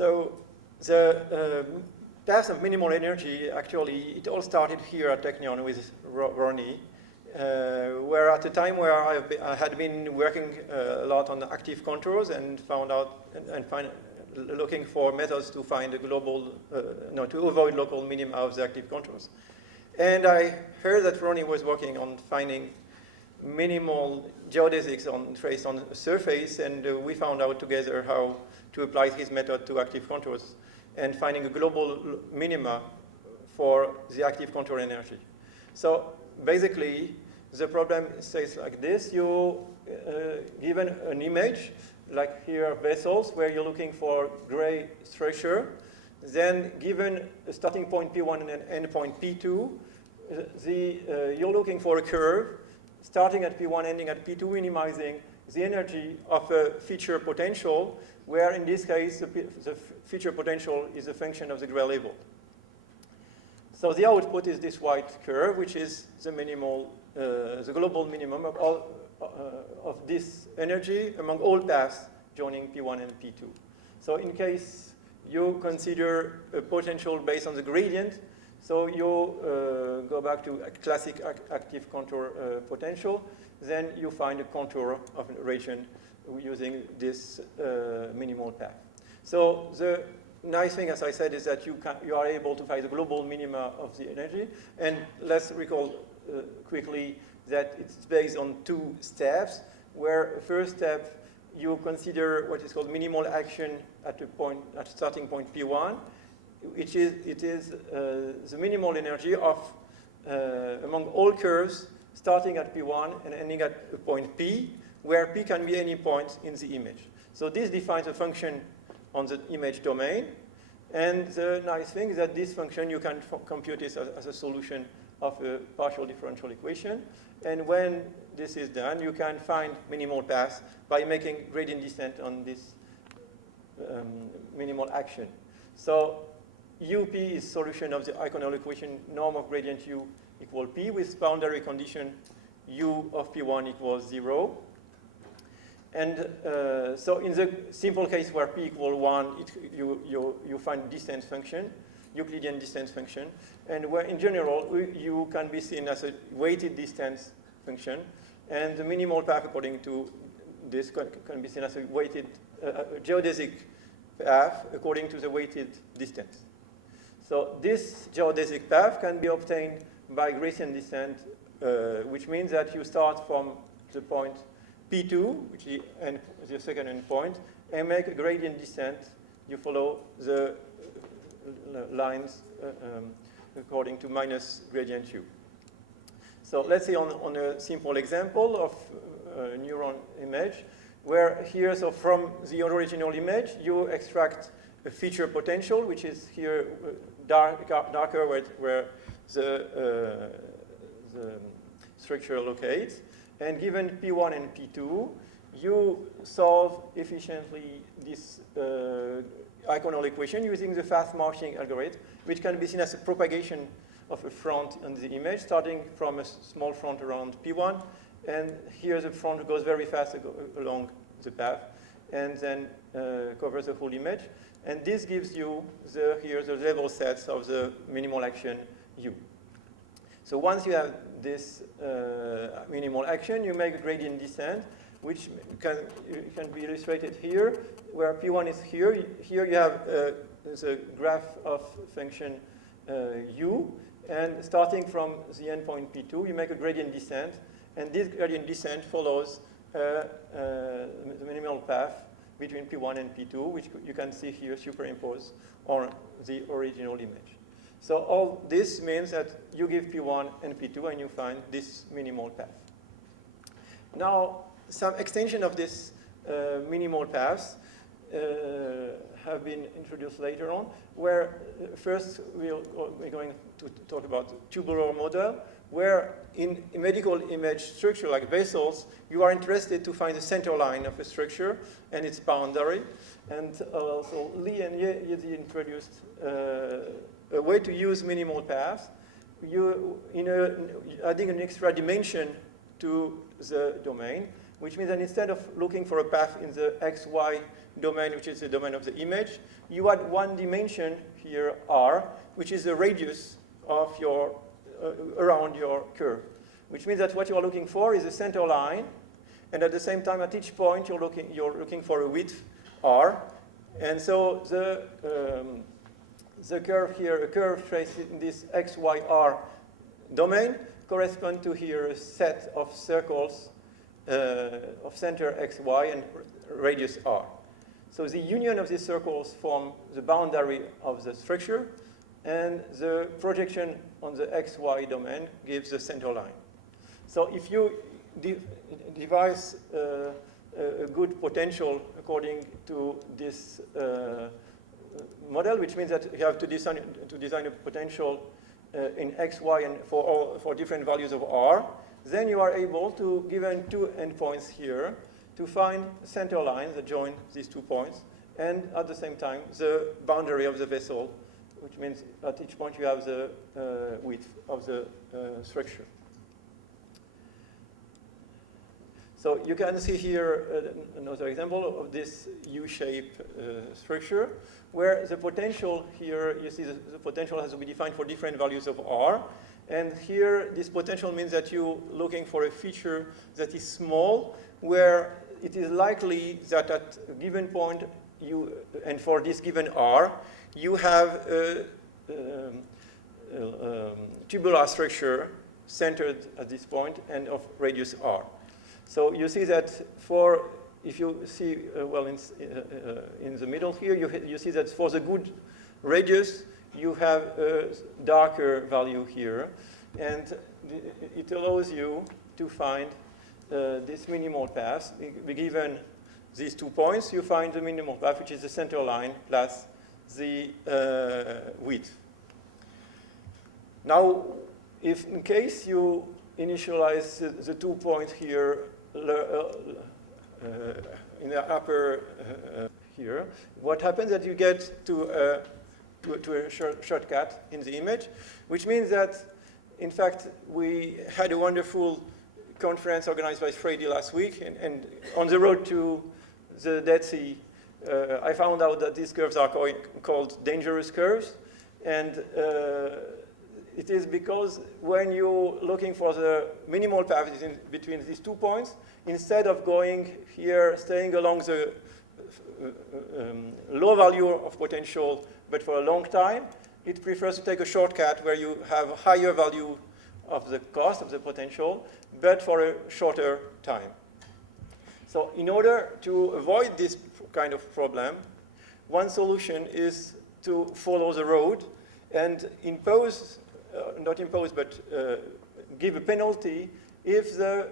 So the path of minimal energy, actually, it all started here at Technion with Ronnie, where at the time where I had been working a lot on active contours and found out looking for methods to find a global, to avoid local minima of the active contours. And I heard that Ronnie was working on finding minimal geodesics traced on a surface, and we found out together how to apply his method to active contours and finding a global minima for the active contour energy. So basically, the problem says like this. You given an image, like here vessels, where you're looking for gray structure, then given a starting point P1 and an end point P2, you're looking for a curve starting at P1, ending at P2, minimizing the energy of a feature potential, where in this case, the feature potential is a function of the gray level. So the output is this white curve, which is the minimal, the global minimum of this energy among all paths joining P1 and P2. So in case you consider a potential based on the gradient, so you go back to a classic active contour potential, then you find a contour of a region using this minimal path. So the nice thing, as I said, is that you are able to find the global minima of the energy. And let's recall quickly that it's based on two steps, where first step, you consider what is called minimal action at starting point P1, it is the minimal energy of among all curves starting at P1 and ending at a point P, where P can be any point in the image. So this defines a function on the image domain. And the nice thing is that this function, you can compute it as a solution of a partial differential equation. And when this is done, you can find minimal paths by making gradient descent on this minimal action. So UP is solution of the Eikonal equation, norm of gradient U equal P, with boundary condition U of P1 equals 0. And so in the simple case where P equal 1, you find distance function, Euclidean distance function. And where in general, U can be seen as a weighted distance function. And the minimal path according to this can be seen as a weighted geodesic path according to the weighted distance. So this geodesic path can be obtained by gradient descent, which means that you start from the point P2, which is the second endpoint, and make a gradient descent. You follow the lines according to minus gradient U. So let's say on a simple example of a neuron image, where here, so from the original image, you extract a feature potential, which is here darker where the structure locates. And given P1 and P2, you solve efficiently this Eikonal equation using the fast marching algorithm, which can be seen as a propagation of a front in the image, starting from a small front around P1. And here the front goes very fast along the path, and then covers the whole image. And this gives you here the level sets of the minimal action U. So once you have this minimal action, you make a gradient descent, which can be illustrated here, where P1 is here. Here you have the graph of function U, and starting from the endpoint P2, you make a gradient descent, and this gradient descent follows the minimal path between P1 and P2, which you can see here superimposed on the original image. So all this means that you give P1 and P2 and you find this minimal path. Now, some extension of this minimal paths have been introduced later on, where first we're going to talk about tubular model, where in a medical image structure like vessels, you are interested to find the center line of a structure and its boundary. And so Lee and Yezi introduced a way to use minimal paths. Adding an extra dimension to the domain, which means that instead of looking for a path in the XY domain, which is the domain of the image, you add one dimension here, R, which is the radius of your, around your curve, which means that what you are looking for is a center line, and at the same time, at each point, you're looking for a width, R, and so the curve here, a curve traced in this XYR domain, correspond to here a set of circles of center XY and radius R. So the union of these circles form the boundary of the structure, and the projection on the XY domain gives the center line. So if you devise a good potential according to this model, which means that you have to design a potential in XY and for different values of R, then you are able to, given two endpoints here, to find center lines that join these 2 points, and at the same time, the boundary of the vessel, which means at each point you have the width of the structure. So you can see here another example of this U-shaped structure, where the potential here, you see the potential has to be defined for different values of R. And here, this potential means that you're looking for a feature that is small, where it is likely that at a given point, and for this given R, you have a tubular structure centered at this point and of radius R. So you see that if you see, well, in the middle here, you see that for the good radius, you have a darker value here. And it allows you to find this minimal path. Given these 2 points, you find the minimal path, which is the center line plus the width. Now, if in case you initialize the 2 points here in the upper here, what happens is that you get to a shortcut in the image, which means that, in fact, we had a wonderful conference organized by Freddy last week, and on the road to the Dead Sea, I found out that these curves are called dangerous curves, and it is because when you're looking for the minimal path between these 2 points, instead of going here, staying along the low value of potential, but for a long time, it prefers to take a shortcut where you have a higher value of the cost of the potential, but for a shorter time. So in order to avoid this kind of problem, one solution is to follow the road and impose, not impose, but give a penalty if the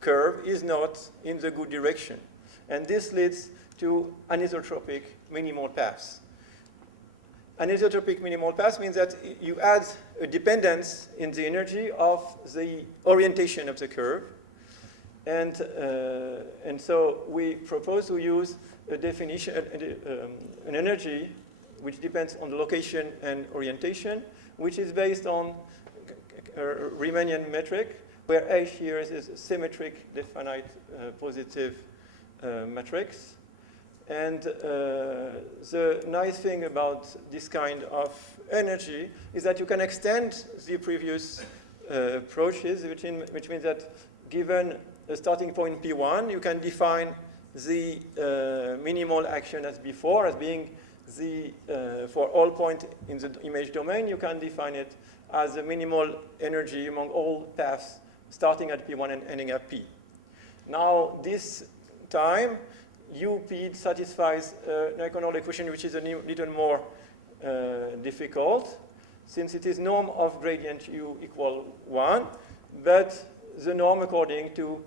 curve is not in the good direction. And this leads to anisotropic minimal paths. Anisotropic minimal paths means that you add a dependence in the energy of the orientation of the curve. And so we propose to use a definition, an energy which depends on the location and orientation, which is based on a Riemannian metric, where H here is a symmetric definite positive matrix. And the nice thing about this kind of energy is that you can extend the previous approaches, which means that given a starting point P1, you can define the minimal action as before, as being the, for all points in the image domain, you can define it as the minimal energy among all paths starting at P1 and ending at P. Now, this time, UP satisfies an Eikonal equation which is a little more difficult, since it is norm of gradient U equal 1, but the norm according to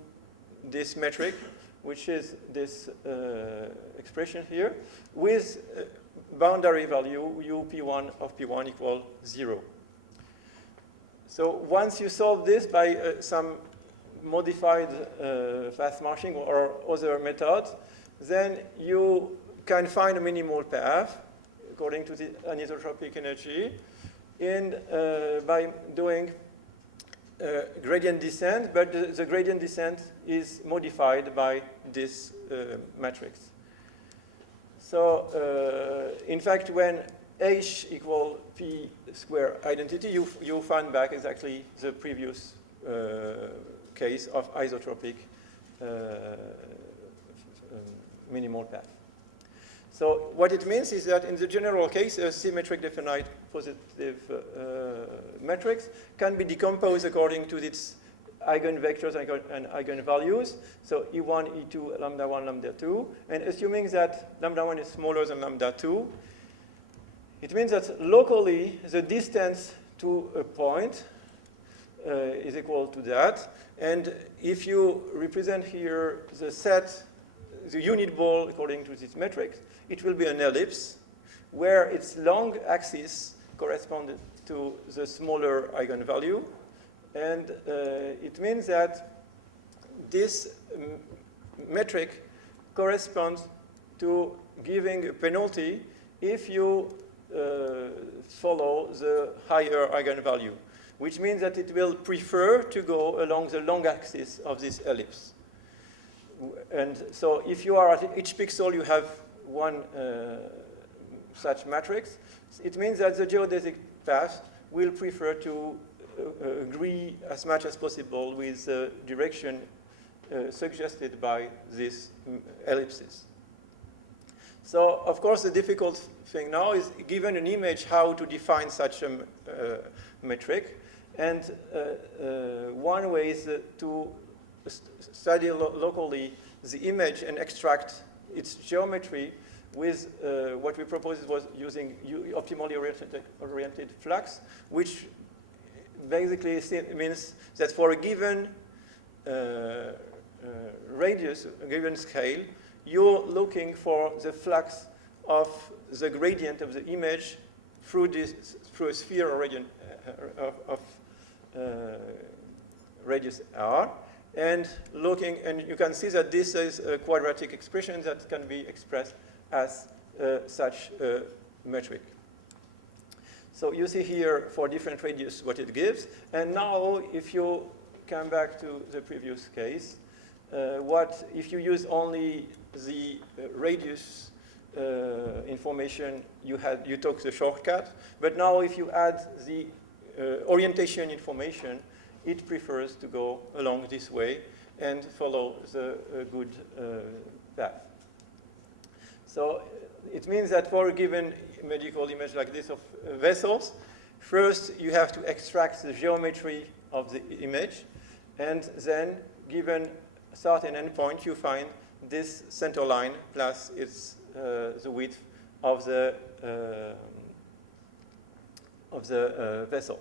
this metric, which is this expression here, with boundary value UP1 of P1 equal 0. So once you solve this by some modified fast marching or other methods, then you can find a minimal path according to the anisotropic energy by doing gradient descent, but the gradient descent is modified by this matrix. So in fact, when H equal P square identity, you find back exactly the previous case of isotropic minimal path. So what it means is that in the general case, a symmetric definite positive matrix can be decomposed according to its eigenvectors and eigenvalues. So E1, E2, lambda 1, lambda 2. And assuming that lambda 1 is smaller than lambda 2, it means that locally the distance to a point is equal to that. And if you represent here the set, the unit ball according to this matrix, it will be an ellipse where its long axis corresponds to the smaller eigenvalue. And it means that this metric corresponds to giving a penalty if you follow the higher eigenvalue, which means that it will prefer to go along the long axis of this ellipse. And so if you are at each pixel, you have one such matrix. It means that the geodesic path will prefer to agree as much as possible with the direction suggested by these ellipses. So, of course, the difficult thing now is, given an image, how to define such a metric. And one way is to study locally the image and extract its geometry with what we proposed was using optimally oriented flux, which basically means that for a given radius, a given scale, you're looking for the flux of the gradient of the image through a sphere or radius of radius r, and you can see that this is a quadratic expression that can be expressed as such a metric. So you see here for different radius what it gives. And now if you come back to the previous case, if you use only the radius information, you took the shortcut. But now if you add the orientation information, it prefers to go along this way and follow the good path. So it means that for a given medical image like this of vessels, first you have to extract the geometry of the image, and then given a certain endpoint, you find this center line plus its the width of the vessel.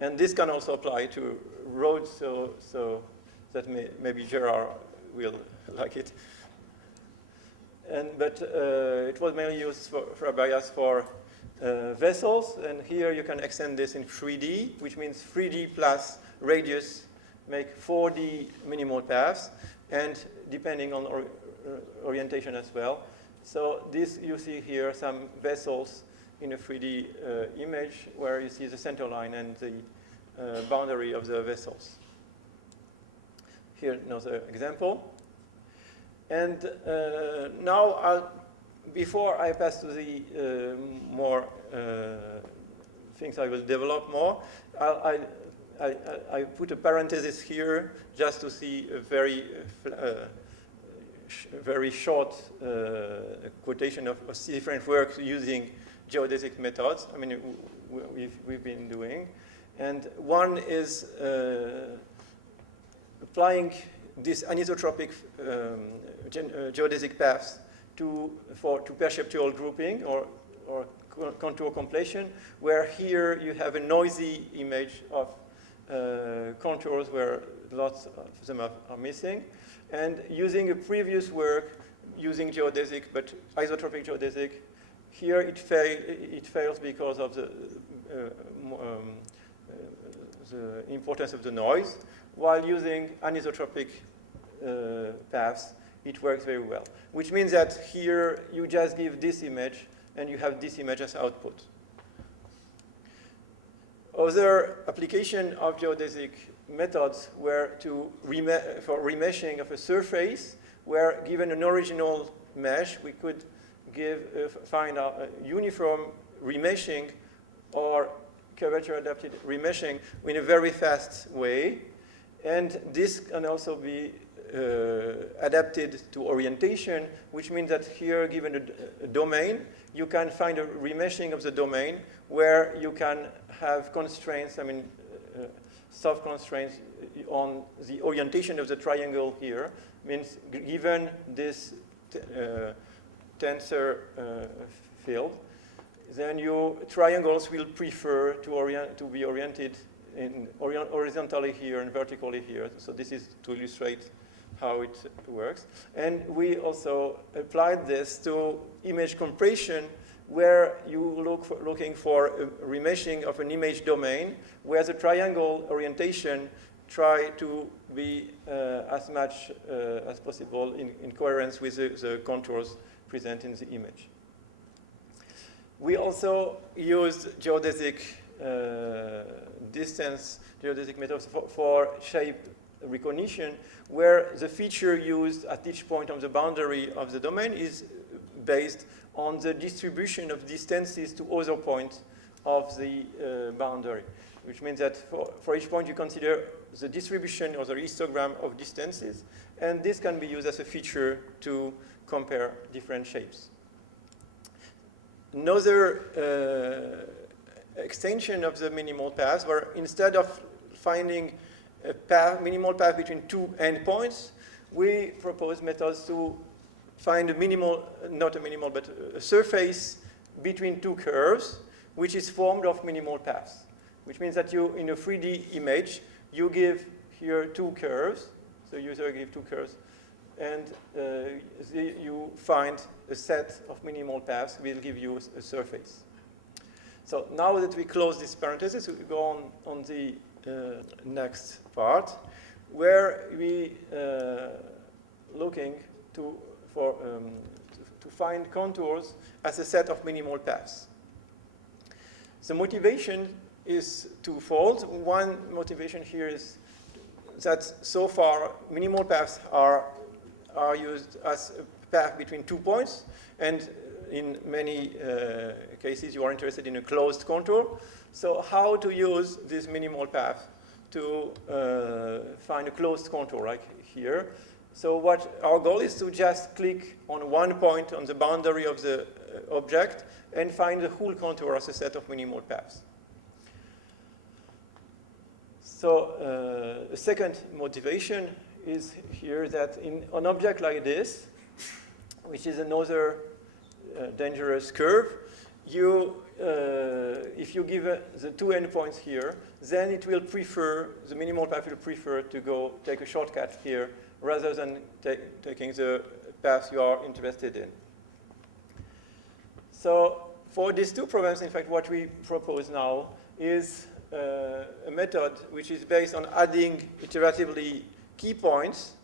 And this can also apply to roads, so that maybe Gerard will like it. But it was mainly used for a bias for vessels, and here you can extend this in 3D, which means 3D plus radius make 4D minimal paths, and depending on orientation as well. So this, you see here some vessels in a 3D image where you see the center line and the boundary of the vessels. Here another example. And now, before I pass to the more things I will develop more, I put a parenthesis here just to see a very short quotation of different works using geodesic methods. I mean, we've been doing. And one is applying this anisotropic geodesic paths to perceptual grouping or contour completion, where here you have a noisy image of contours where lots of them are missing. And using a previous work, using geodesic, but isotropic geodesic, here it fails because of the importance of the noise, while using anisotropic paths, it works very well. Which means that here you just give this image, and you have this image as output. Other application of geodesic methods were for remeshing of a surface, where given an original mesh, we could find a uniform remeshing or curvature-adapted remeshing in a very fast way. And this can also be adapted to orientation, which means that here, given a domain, you can find a remeshing of the domain where you can have constraints, soft constraints on the orientation of the triangle here. Means given this tensor field, then your triangles will prefer to be oriented horizontally here and vertically here. So this is to illustrate how it works. And we also applied this to image compression, where you looking for a remeshing of an image domain, where the triangle orientation try to be as much as possible in coherence with the contours present in the image. We also used geodesic geodesic methods for shape recognition, where the feature used at each point on the boundary of the domain is based on the distribution of distances to other points of the boundary, which means that for each point you consider the distribution or the histogram of distances, and this can be used as a feature to compare different shapes. Another extension of the minimal path, where instead of finding a minimal path between two endpoints, we propose methods to find a surface between two curves, which is formed of minimal paths, which means that you, in a 3D image, you give here two curves, so the user gives two curves, and you find a set of minimal paths will give you a surface. So now that we close this parenthesis, we go on the next part, where we looking to find contours as a set of minimal paths. The motivation is twofold. One motivation here is that so far minimal paths are used as a path between 2 points, and in many cases you are interested in a closed contour. So how to use this minimal path to find a closed contour like here. So what our goal is to just click on one point on the boundary of the object and find the whole contour as a set of minimal paths. So the second motivation is here that in an object like this, which is another dangerous curve, if you give the two endpoints here, then it will prefer, the minimal path will prefer to take a shortcut here rather than taking the path you are interested in. So for these two problems, in fact, what we propose now is a method which is based on adding iteratively key points,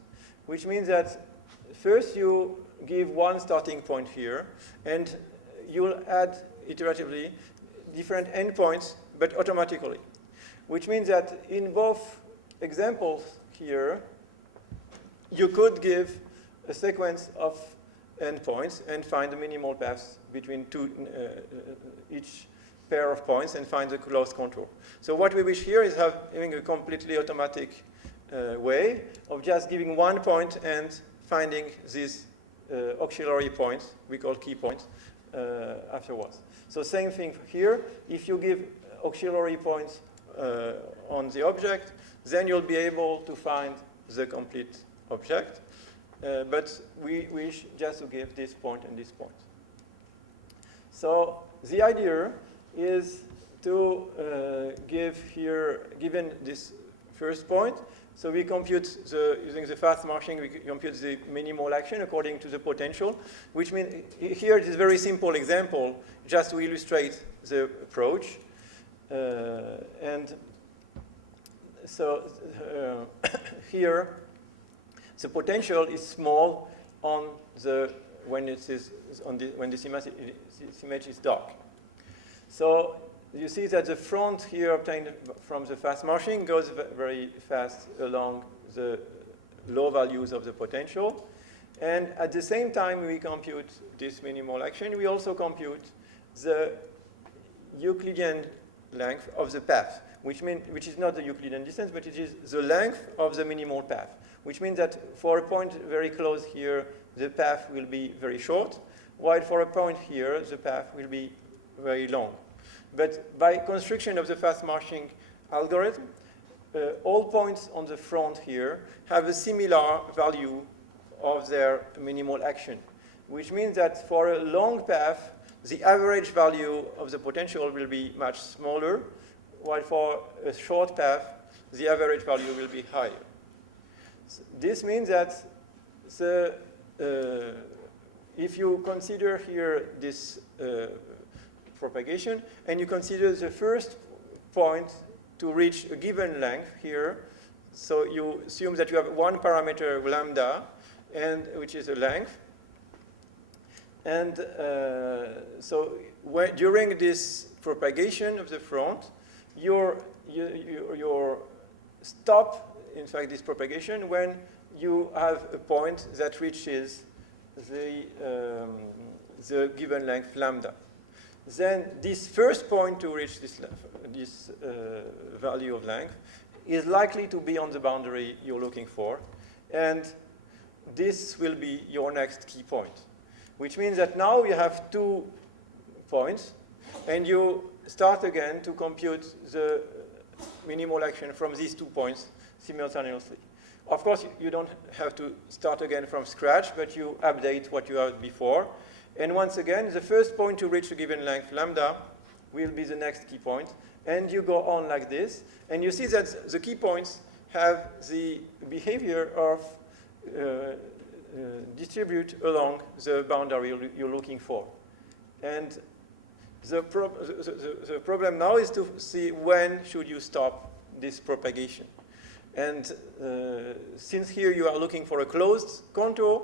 which means that first you give one starting point here, and you'll add iteratively different endpoints, but automatically, which means that in both examples here, you could give a sequence of endpoints and find the minimal paths between each pair of points and find the closed contour. So what we wish here is having a completely automatic way of just giving one point and finding these auxiliary points, we call key points, afterwards. So same thing here. If you give auxiliary points on the object, then you'll be able to find the complete object. But we wish just to give this point and this point. So the idea is to give here, given this first point, so we compute, using the fast marching, we compute the minimal action according to the potential, which means here it is a very simple example, just to illustrate the approach. And so here, the potential is small on when this image is dark. So you see that the front here obtained from the fast marching goes very fast along the low values of the potential. And at the same time we compute this minimal action, we also compute the Euclidean length of the path, which is not the Euclidean distance, but it is the length of the minimal path, which means that for a point very close here, the path will be very short, while for a point here, the path will be very long. But by construction of the fast marching algorithm, all points on the front here have a similar value of their minimal action, which means that for a long path, the average value of the potential will be much smaller, while for a short path, the average value will be higher. So this means that if you consider here this propagation, and you consider the first point to reach a given length here, so you assume that you have one parameter lambda, and which is a length. And so during this propagation of the front, your stop, in fact, this propagation when you have a point that reaches the given length lambda. Then this first point to reach this value of length is likely to be on the boundary you're looking for, and this will be your next key point, which means that now you have 2 points, and you start again to compute the minimal action from these 2 points simultaneously. Of course, you don't have to start again from scratch, but you update what you had before. And once again, the first point to reach a given length lambda will be the next key point, and you go on like this. And you see that the key points have the behavior of distribute along the boundary you're looking for. And the problem now is to see when should you stop this propagation. And since here you are looking for a closed contour,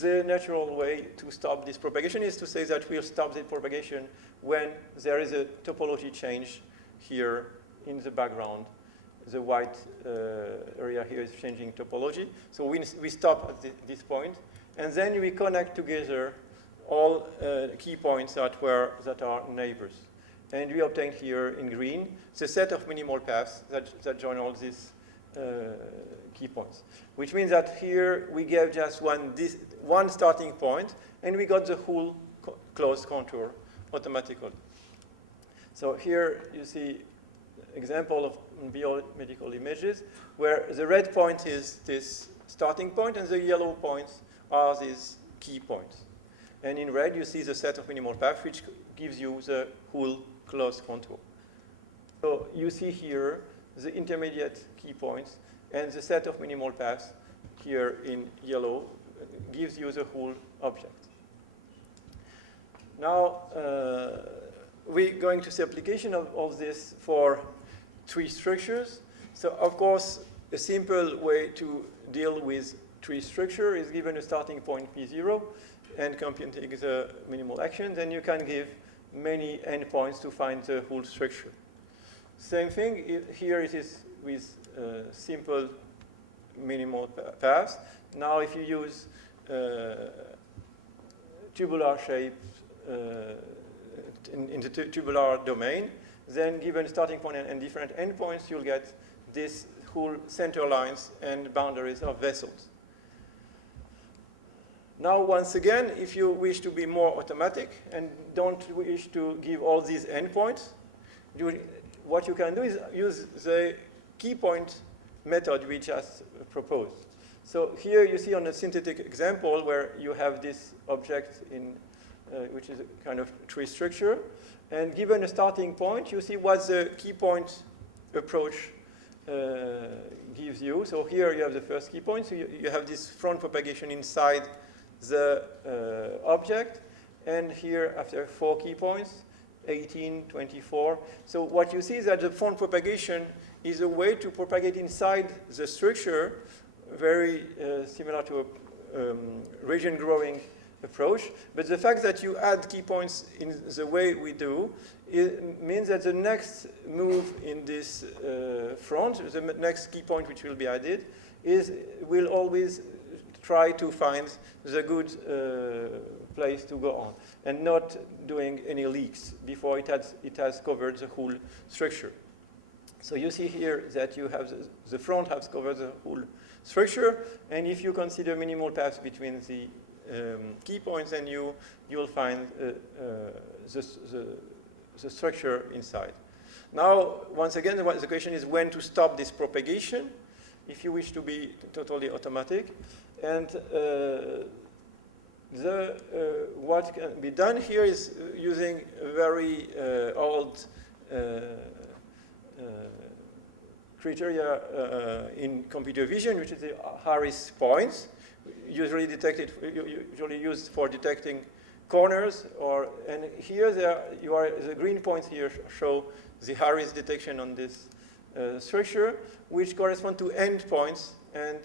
the natural way to stop this propagation is to say that we'll stop the propagation when there is a topology change here in the background. The white area here is changing topology. So we stop at this point, and then we connect together all key points that are neighbors. And we obtain here in green the set of minimal paths that join all these key points, which means that here we gave just one starting point, and we got the whole closed contour automatically. So here you see example of biomedical images where the red point is this starting point, and the yellow points are these key points. And in red, you see the set of minimal paths, which gives you the whole closed contour. So you see here the intermediate key points, and the set of minimal paths here in yellow gives you the whole object. Now, we're going to see application of all this for tree structures. So, of course, a simple way to deal with tree structure is given a starting point P0 and computing the minimal action. Then you can give many endpoints to find the whole structure. Same thing, here it is with simple minimal paths. Now if you use tubular shapes in the tubular domain, then given starting point and different endpoints, you'll get this whole center lines and boundaries of vessels. Now, once again, if you wish to be more automatic and don't wish to give all these endpoints, what you can do is use the key point method we just proposed. So here you see on a synthetic example where you have this object in, which is a kind of tree structure. And given a starting point, you see what the key point approach gives you. So here you have the first key point. So you have this front propagation inside the object. And here, after 4 key points, 18, 24. So what you see is that the front propagation is a way to propagate inside the structure, very similar to a region growing approach. But the fact that you add key points in the way we do, it means that the next move in this front, the next key point which will be added, will always try to find the good place to go on, and not doing any leaks before it has covered the whole structure. So you see here that you have the front has covered the whole structure, and if you consider minimal paths between the key points, then you'll find the structure inside. Now, once again, the question is when to stop this propagation, if you wish to be totally automatic. And what can be done here is using a very old criteria in computer vision, which is the Harris points, usually used for detecting corners. And here the green points here show the Harris detection on this structure, which correspond to end points and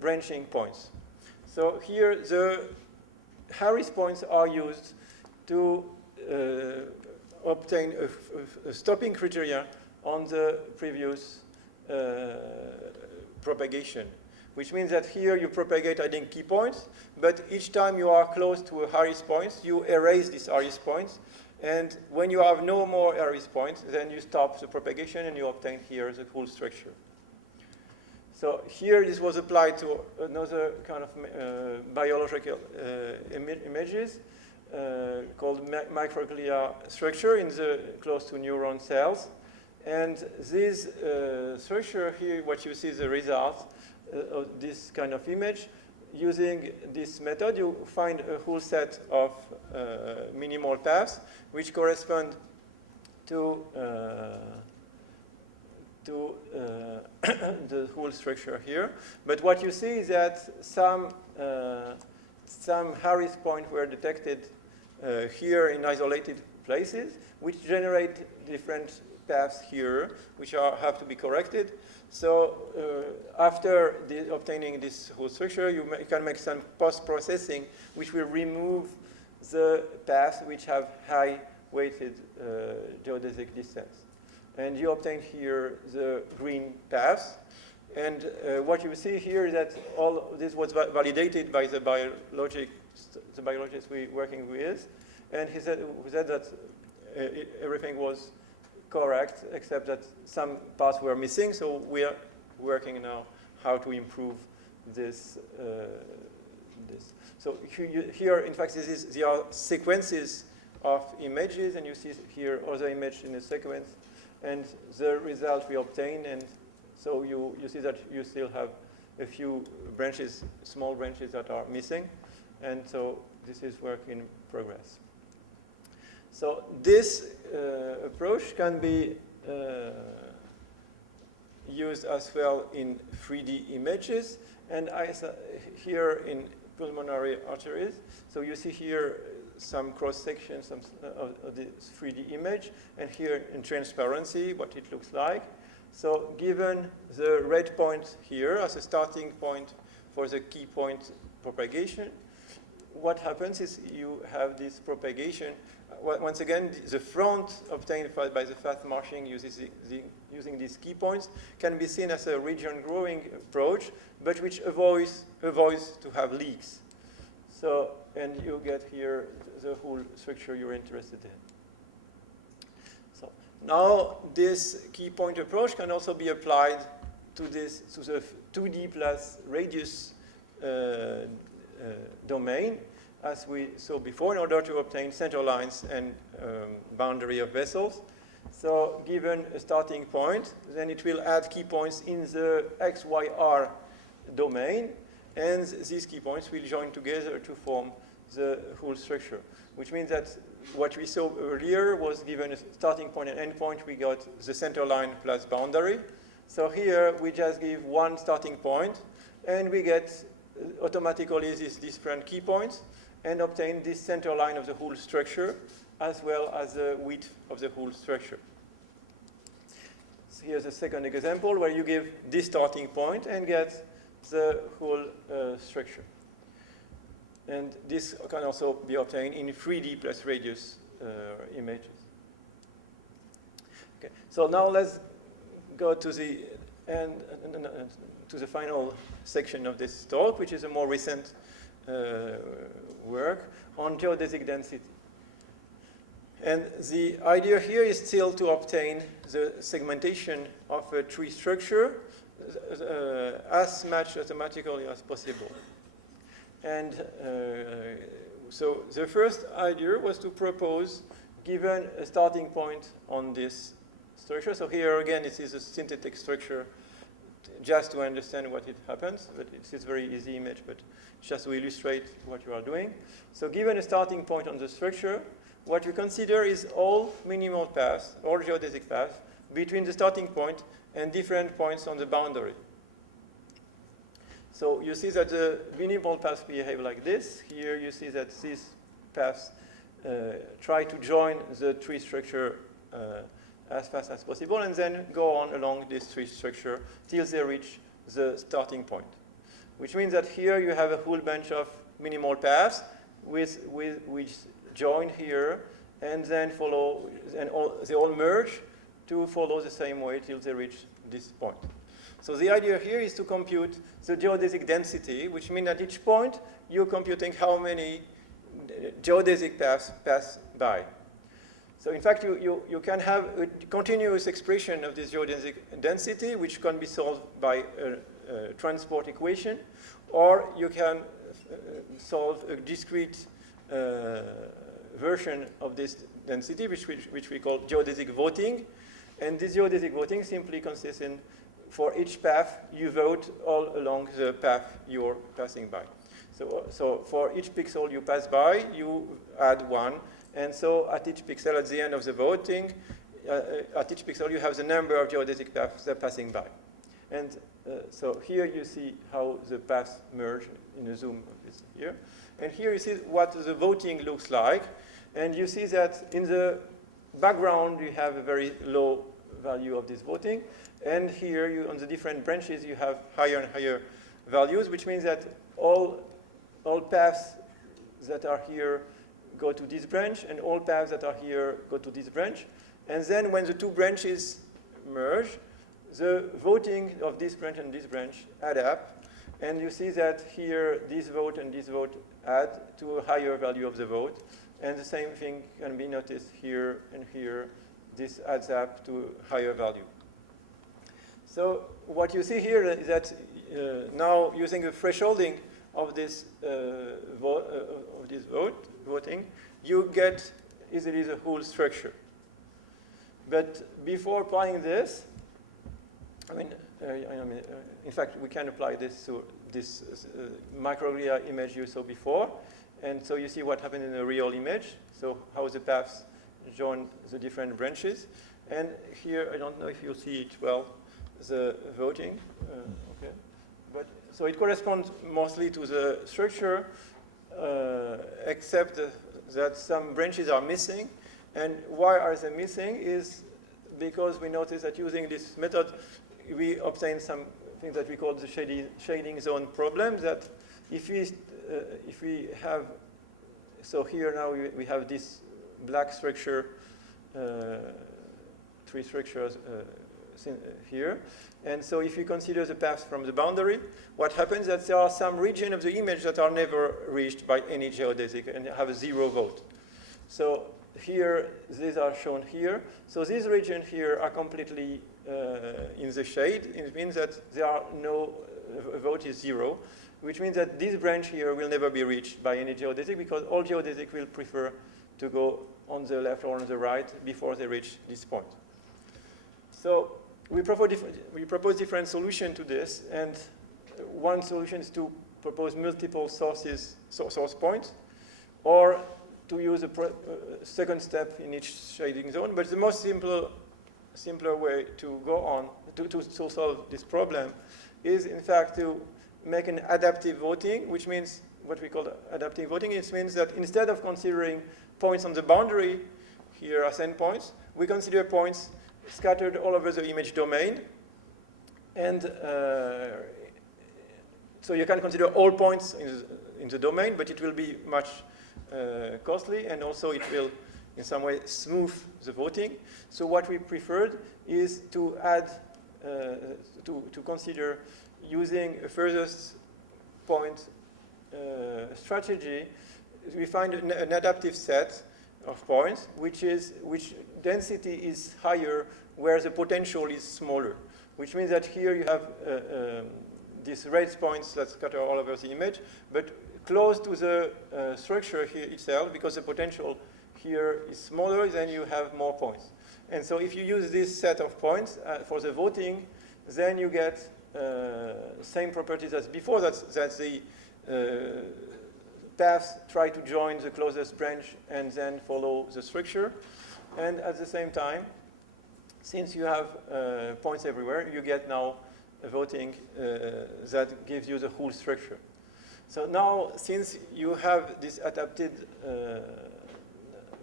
branching points. So here the Harris points are used to obtain a stopping criteria on the previous propagation, which means that here you propagate adding key points, but each time you are close to a Harris point, you erase these Harris points, and when you have no more Harris points, then you stop the propagation and you obtain here the whole structure. So here this was applied to another kind of biological images called microglia structure close to neuron cells. And this structure here, what you see is the result of this kind of image. Using this method, you find a whole set of minimal paths which correspond to the whole structure here. But what you see is that some Harris points were detected here in isolated places, which generate different paths here, which have to be corrected. So after obtaining this whole structure, you can make some post-processing, which will remove the paths which have high-weighted geodesic distance. And you obtain here the green paths. And what you see here is that all this was validated by the biologists we're working with. And he said that everything was correct, except that some paths were missing. So we are working now how to improve this. So here, in fact, there are sequences of images, and you see here other image in a sequence, and the result we obtain. And so you see that you still have a few branches, small branches that are missing. And so this is work in progress. So this approach can be used as well in 3D images, and here in pulmonary arteries. So you see here some cross-sections of the 3D image, and here in transparency, what it looks like. So given the red point here as a starting point for the key point propagation, what happens is you have this propagation. Once again, the front obtained by the fast marching using these key points can be seen as a region growing approach, but which avoids to have leaks. So, and you get here the whole structure you're interested in. So now this key point approach can also be applied to the 2D plus radius domain, as we saw before, in order to obtain center lines and boundary of vessels. So given a starting point, then it will add key points in the XYR domain, and these key points will join together to form the whole structure, which means that what we saw earlier was given a starting point and end point, we got the center line plus boundary. So here we just give one starting point, and we get automatically these different key points, and obtain this center line of the whole structure, as well as the width of the whole structure. So here's a second example where you give this starting point and get the whole structure. And this can also be obtained in 3D plus radius images. Okay, so now let's go to the end, to the final section of this talk, which is a more recent work on geodesic density. And the idea here is still to obtain the segmentation of a tree structure as much mathematically as possible. And so the first idea was to propose, given a starting point on this structure. So here again, it is a synthetic structure, just to understand what it happens. But it's a very easy image, but just to illustrate what you are doing. So given a starting point on the structure, what you consider is all minimal paths, all geodesic paths, between the starting point and different points on the boundary. So you see that the minimal paths behave like this. Here you see that these paths try to join the tree structure as fast as possible, and then go on along this tree structure till they reach the starting point. Which means that here you have a whole bunch of minimal paths which join here and then follow, and they all merge to follow the same way till they reach this point. So the idea here is to compute the geodesic density, which means at each point you're computing how many geodesic paths pass by. So in fact, you can have a continuous expression of this geodesic density, which can be solved by a transport equation, or you can solve a discrete version of this density, which we call geodesic voting. And this geodesic voting simply consists in, for each path, you vote all along the path you're passing by. So for each pixel you pass by, you add 1. And so at each pixel, at the end of the voting, at each pixel you have the number of geodesic paths that are passing by. And so here you see how the paths merge in a zoom of this here. And here you see what the voting looks like. And you see that in the background you have a very low value of this voting. And here on the different branches you have higher and higher values, which means that all paths that are here go to this branch, and all paths that are here go to this branch. And then when the two branches merge, the voting of this branch and this branch add up. And you see that here, this vote and this vote add to a higher value of the vote. And the same thing can be noticed here and here. This adds up to a higher value. So what you see here is that now using the thresholding of this voting, you get easily the whole structure. But before applying this, in fact, we can apply this to this microglia image you saw before. And so you see what happened in a real image, so how the paths join the different branches. And here, I don't know if you'll see it well, the voting. Okay. But, so it corresponds mostly to the structure, except that some branches are missing. And why are they missing is because we notice that using this method, we obtain something that we call the shading zone problem, that if we have, so here now we have this black structure, three structures here. And so if you consider the paths from the boundary, what happens is that there are some region of the image that are never reached by any geodesic and have a 0 vote. So here, these are shown here. So these regions here are completely in the shade. It means that there are no, vote is 0, which means that this branch here will never be reached by any geodesic because all geodesic will prefer to go on the left or on the right before they reach this point. So we propose different solutions to this, and one solution is to propose multiple source points, or to use a second step in each shading zone. But the most simpler way to go on to solve this problem is, in fact, to make an adaptive voting, which means what we call adaptive voting. It means that instead of considering points on the boundary here as endpoints, we consider points scattered all over the image domain. And so you can consider all points in the domain, but it will be much costly, and also it will, in some way, smooth the voting. So what we preferred is to add, to consider using a furthest point strategy. We find an adaptive set of points, which density is higher where the potential is smaller, which means that here you have these red points that scatter all over the image, but close to the structure here itself, because the potential here is smaller, then you have more points. And so if you use this set of points for the voting, then you get same properties as before, that the paths try to join the closest branch and then follow the structure. And at the same time, since you have points everywhere, you get now a voting that gives you the whole structure. So now, since you have this adapted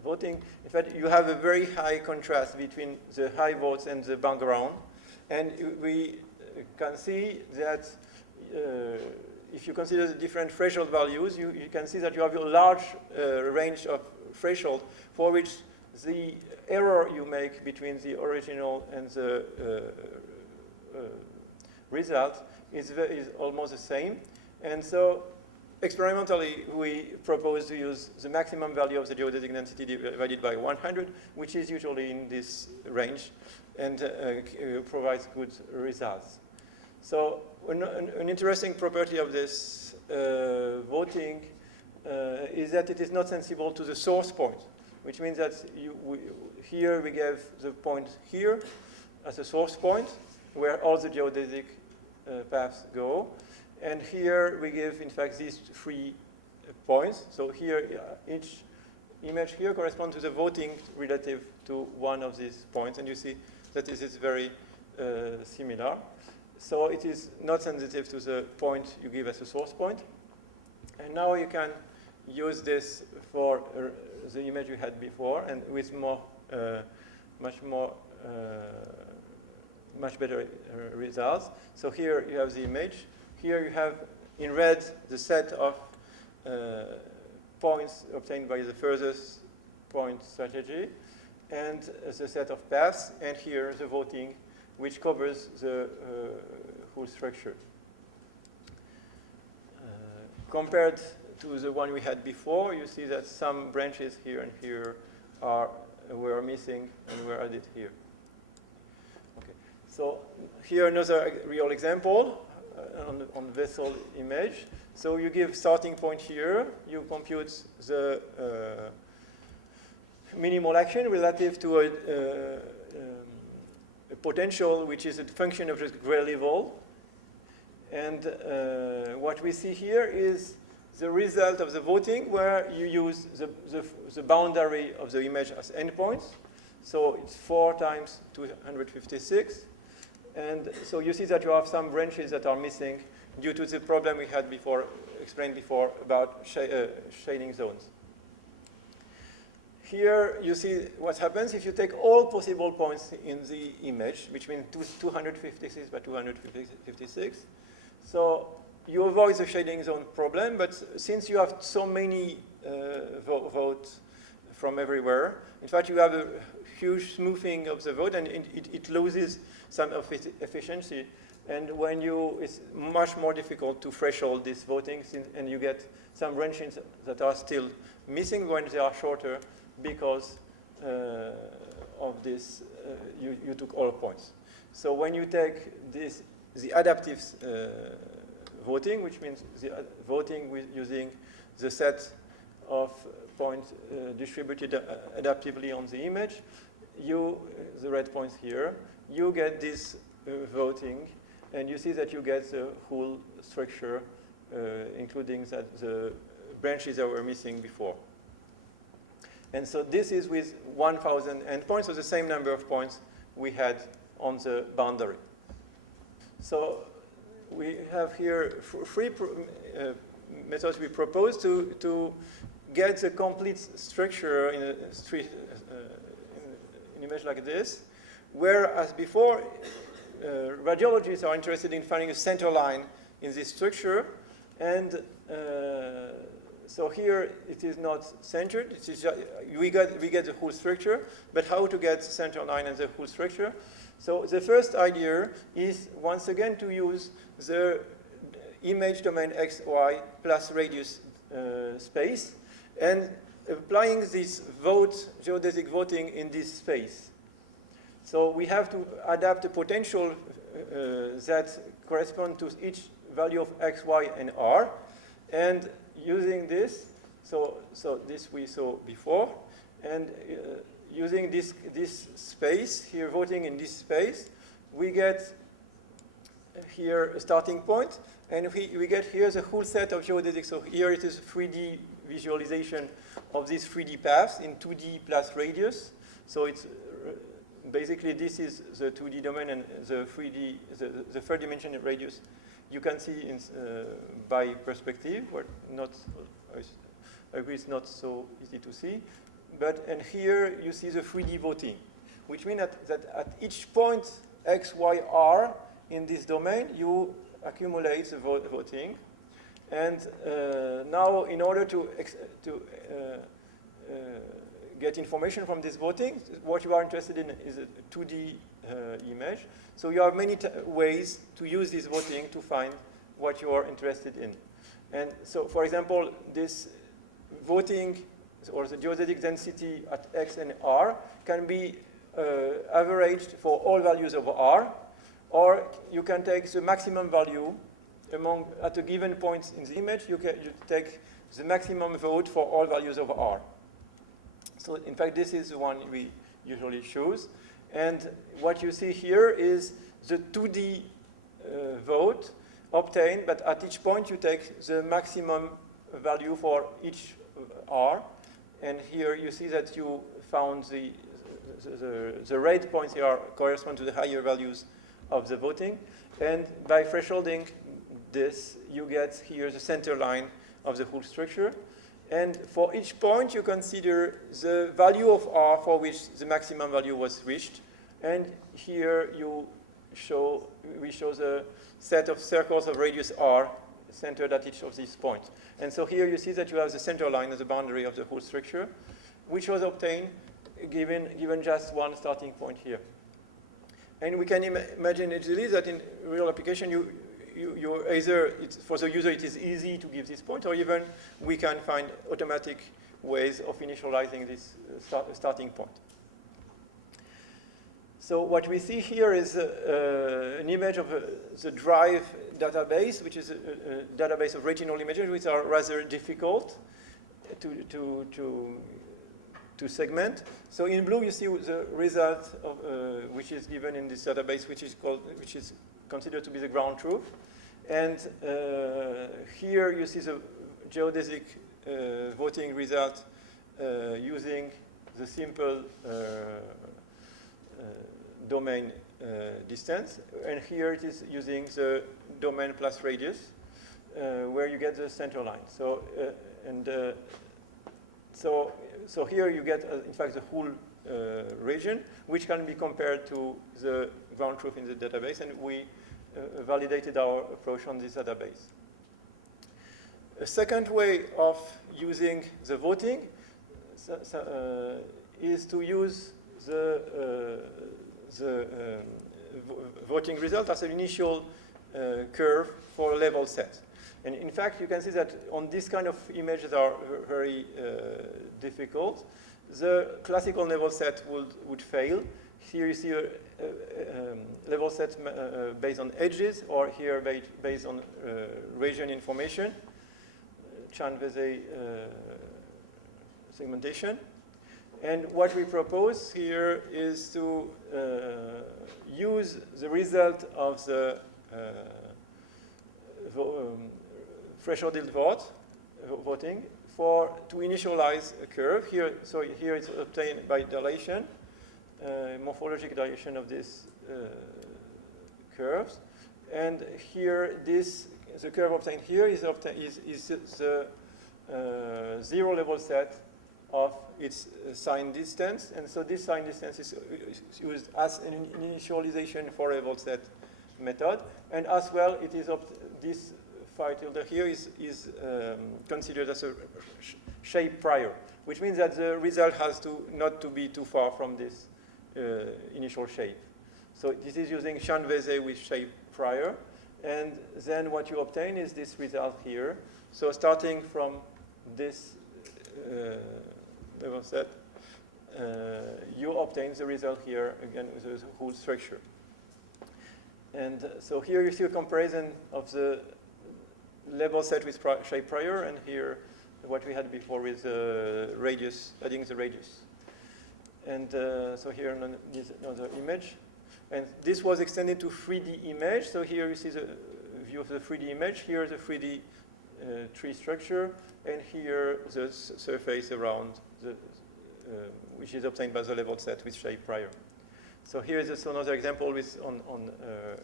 voting, in fact, you have a very high contrast between the high votes and the background. And we can see that if you consider the different threshold values, you can see that you have a large range of threshold for which the error you make between the original and the result is almost the same. And so experimentally, we propose to use the maximum value of the geodesic density divided by 100, which is usually in this range, and provides good results. So an interesting property of this voting is that it is not sensible to the source point, which means that here we gave the point here as a source point, where all the geodesic paths go. And here we give, in fact, these 3 points. So here, each image here corresponds to the voting relative to one of these points. And you see that this is very similar. So it is not sensitive to the point you give as a source point. And now you can use this for the image you had before, and with more, much better results. So here you have the image. Here you have, in red, the set of points obtained by the furthest point strategy, and the set of paths, and here the voting, which covers the whole structure. Compared to the one we had before, you see that some branches here and here were missing and were added here. Okay. So here another real example on vessel image. So you give starting point here, you compute the minimal action relative to a potential which is a function of the gray level. And what we see here is the result of the voting, where you use the boundary of the image as endpoints. So it's 4 times 256. And so you see that you have some branches that are missing due to the problem we had before, explained before, about shading zones. Here you see what happens if you take all possible points in the image, between 256 by 256. So you avoid the shading zone problem, but since you have so many votes from everywhere, in fact, you have a huge smoothing of the vote, and it loses some of its efficiency. And when it's much more difficult to threshold this voting, and you get some branches that are still missing when they are shorter because of this, you took all points. So when you take the adaptive voting, which means the voting using the set of points distributed adaptively on the image, the red points here, you get this voting, and you see that you get the whole structure, including the branches that were missing before. And so this is with 1,000 endpoints, so the same number of points we had on the boundary. So we have here 3 methods we propose to get the complete structure in an image like this, whereas before, radiologists are interested in finding a center line in this structure. And so here it is not centered. It is just, we get the whole structure, but how to get the center line and the whole structure? So the first idea is, once again, to use the image domain x, y plus radius space, and applying this geodesic voting in this space. So we have to adapt a potential that corresponds to each value of x, y, and r. And using this, so this we saw before, and using this space, here voting in this space, we get here a starting point, and we get here the whole set of geodesics. So here it is 3D visualization of these 3D paths in 2D plus radius. So it's basically this is the 2D domain, and the 3D, the third dimension radius you can see in, by perspective, but not, I agree it's not so easy to see. But, and here you see the 3D voting, which means that at each point x, y, r in this domain, you accumulate the voting. And now, in order to get information from this voting, what you are interested in is a 2D image. So you have many ways to use this voting to find what you are interested in. And so, for example, this voting or the geodesic density at x and r can be averaged for all values of r, or you can take the maximum value at a given point in the image. You take the maximum vote for all values of r. So in fact, this is the one we usually choose. And what you see here is the 2D vote obtained, but at each point you take the maximum value for each r. And here you see that you found the red points here correspond to the higher values of the voting. And by thresholding this, you get here the center line of the whole structure. And for each point, you consider the value of r for which the maximum value was reached. And here we show the set of circles of radius r centered at each of these points. And so here you see that you have the center line as the boundary of the whole structure, which was obtained given just one starting point here. And we can imagine easily that in real application, you either, for the user, it is easy to give this point, or even we can find automatic ways of initializing this starting point. So what we see here is an image of the Drive database, which is a database of retinal images, which are rather difficult to segment. So in blue, you see the result of, which is given in this database, which is considered to be the ground truth. And here you see the geodesic voting result using the simple domain distance. And here it is using the domain plus radius, where you get the center line. So, so here you get, in fact, the whole region, which can be compared to the ground truth in the database. And we validated our approach on this database. A second way of using the voting is to use the voting result as an initial curve for a level set. And in fact, you can see that on this kind of images are very difficult. The classical level set would fail. Here you see a level set based on edges, or here based on region information, Chan-Vesey segmentation. And what we propose here is to use the result of the thresholded voting to initialize a curve. Here, so here it's obtained by dilation, morphologic dilation of these curves. And here, the curve obtained here is the zero level set of its sign distance. And so this sign distance is used as an initialization for a level set method. And as well, it is this phi tilde here is considered as a shape prior, which means that the result has to not to be too far from this initial shape. So this is using Chan-Vézé with shape prior. And then what you obtain is this result here. So starting from this level set, you obtain the result here, again, with the whole structure. And so here you see a comparison of the level set with shape prior, and here what we had before with radius, adding the radius. And so here is another image. And this was extended to 3D image. So here you see the view of the 3D image. Here the 3D tree structure, and here the surface around, which is obtained by the level set with shape prior. So here is another example with on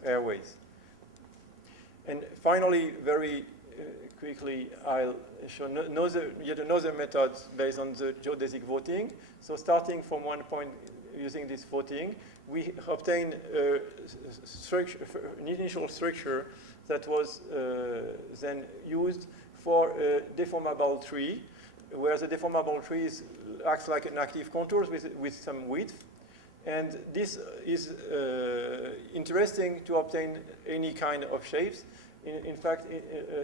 airways. And finally, very quickly, I'll show yet another method based on the geodesic voting. So starting from one point using this voting, we obtain an initial structure that was then used for a deformable tree, where the deformable tree acts like an active contour with some width. And this is interesting to obtain any kind of shapes. In fact,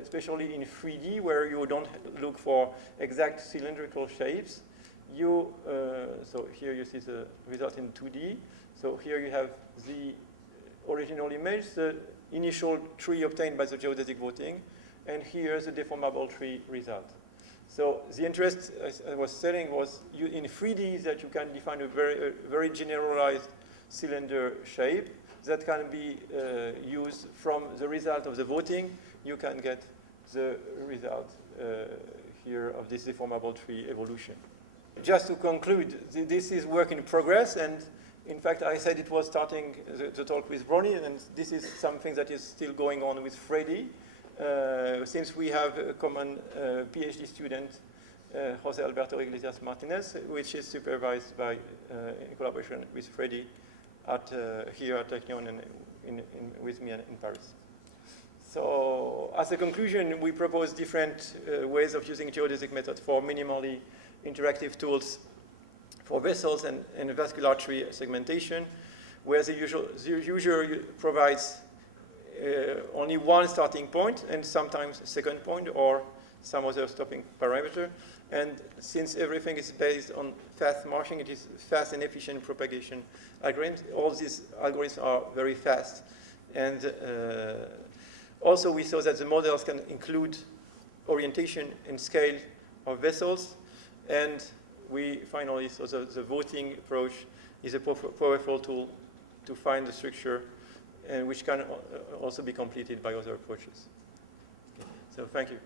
especially in 3D, where you don't look for exact cylindrical shapes, so here you see the result in 2D. So here you have the original image, the initial tree obtained by the geodesic voting, and here's the deformable tree result. So the interest, as I was saying, was in 3D that you can define a very generalized cylinder shape that can be used from the result of the voting. You can get the result here of this deformable tree evolution. Just to conclude, this is work in progress, and in fact, I said it was starting the talk with Ronnie, and this is something that is still going on with Freddy. Since we have a common PhD student, Jose Alberto Iglesias Martinez, which is supervised by, in collaboration with Freddy here at Technion and with me in Paris. So as a conclusion, we propose different ways of using geodesic method for minimally interactive tools for vessels and vascular tree segmentation, where the user provides only one starting point and sometimes a second point or some other stopping parameter. And since everything is based on fast marching, it is fast and efficient propagation algorithms. All these algorithms are very fast. And also we saw that the models can include orientation and scale of vessels. And we finally saw that the voting approach is a powerful tool to find the structure, and which can also be completed by other approaches. Okay. So thank you.